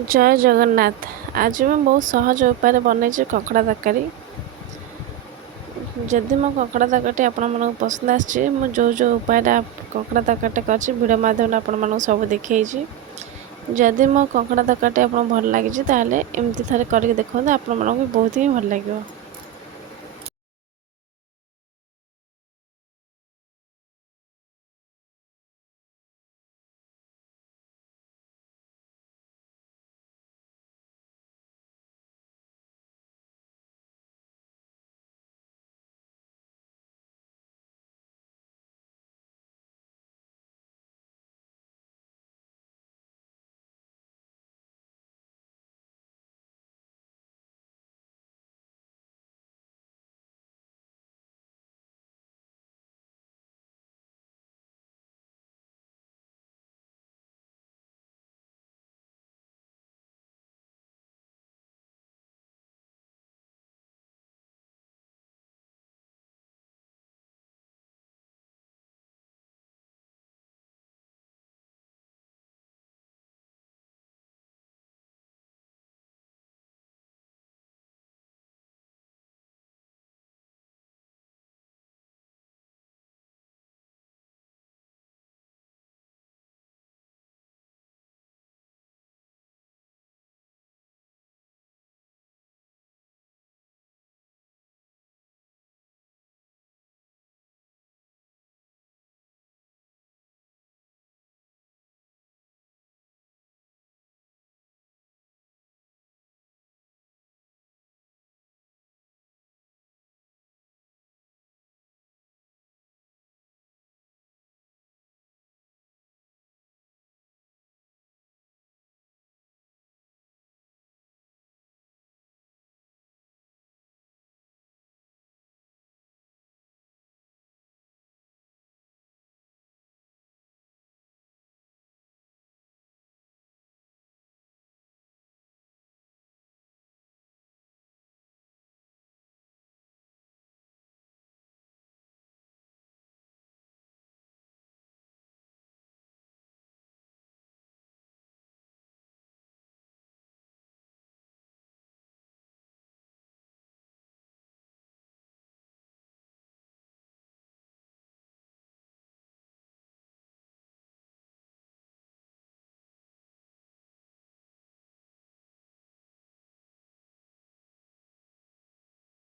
जय जगन्नाथ। आज मैं बहुत सहज उपाय बनई ककड़ा तरकारी। जदि मो ककड़ा तरकारी आपण पसंद आसी जो उपाय ककड़ा तरकारी कर भिडियो माध्यम आपण सब देखी। जदि मो ककड़ा तरकारी आप भल लगी एमती थे करके देखते आपण बहुत ही भल लगे।